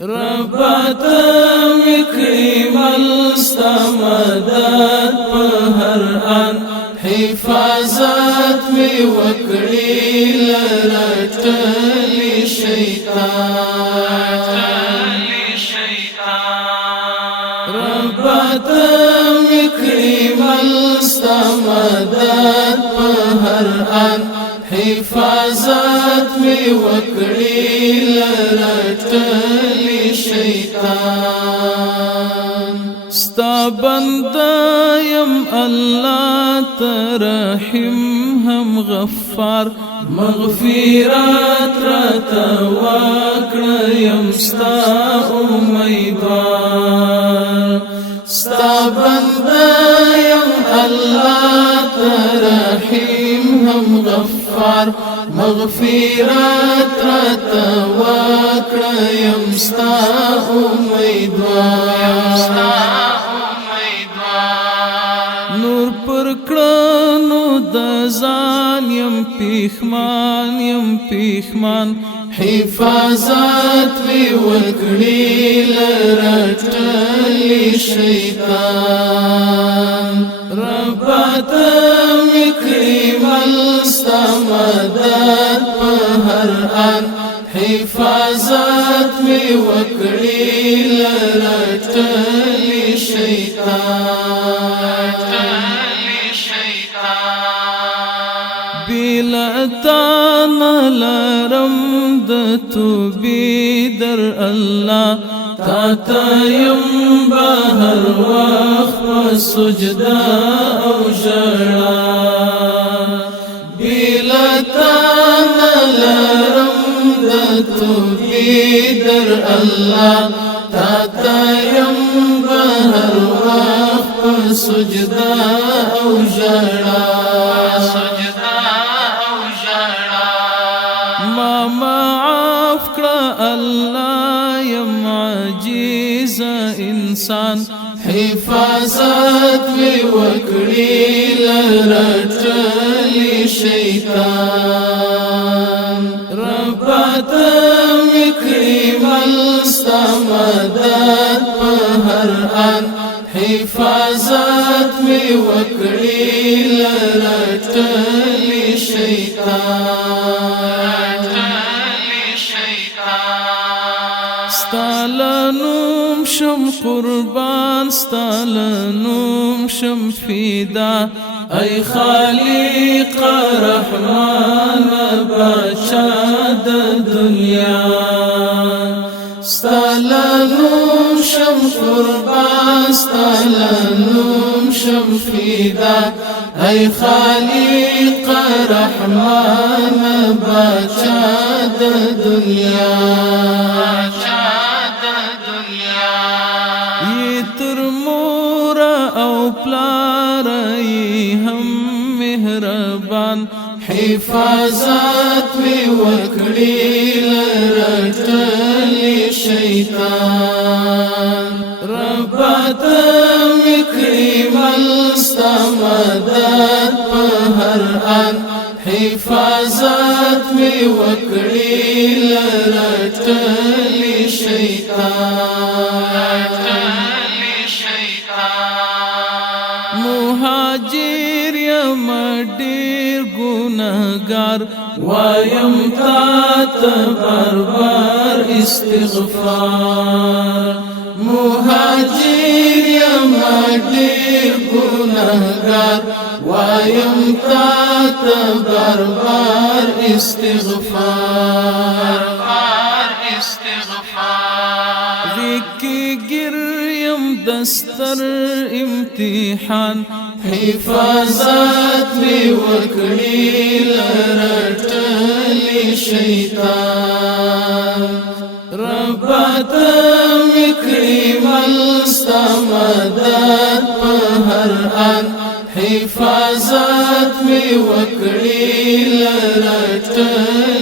ربات مکریم الستمدد پهر آن حفاظت می وکړی لرټلی شیطان ربات مکریم الستمدد پهر آن حفاظت می وکړی لرټلی شیطان ستا بنده یم الله ترحیم هم غفار مغفرت راته وکړه یم ستا امیدوار ستا بنده یم الله ترحیم هم غفار مغفرت راته وکړه یم ستا امیدوار نور پر کړنو د ځان یم پیښمان حفاظت وی وکړي لرټلی شیطان ربات مکریم الستمدد پهر آن حفاظت می وکړي لرټلی شیطان بلتان لرم د توبې در الله تا ته یم بهر وخت په سجده او ژړا بلتان لرم د توبې در الله تا ته یم بهر وخت په سجده او ژړا معاف کړه الله یم عاجز انسان حفاظت وی وکړي لرټلی شیطان ربات مکریم الستمدد پهر آن حفاظت وی وکړي لرټلی شیطان ستالنوم شم قربان ستالنوم شم فدا ای خالق رحمان بادشاہ د دنیا ستالنوم شم قربان ستالنوم شم فدا ای خالق رحمان بادشاہ د دنیا تر مور او پلار هم مهربان حفاظت وی وکړي لرټلی شیطان ربات مکریم الستمدد پهر آن حفاظت وی وکړي لرټلی شیطان مهاجر یم ډیر ګناهګار وایم تا ته بار استغفار مهاجر یم ډیر ګناهګار وایم تا ته بار استغفار وکی گریم دستر امتحان حفاظت وی وکړي لرټلی شیطان ربات مکریم الستمدد پهر آن حفاظت وی وکړي لرټلی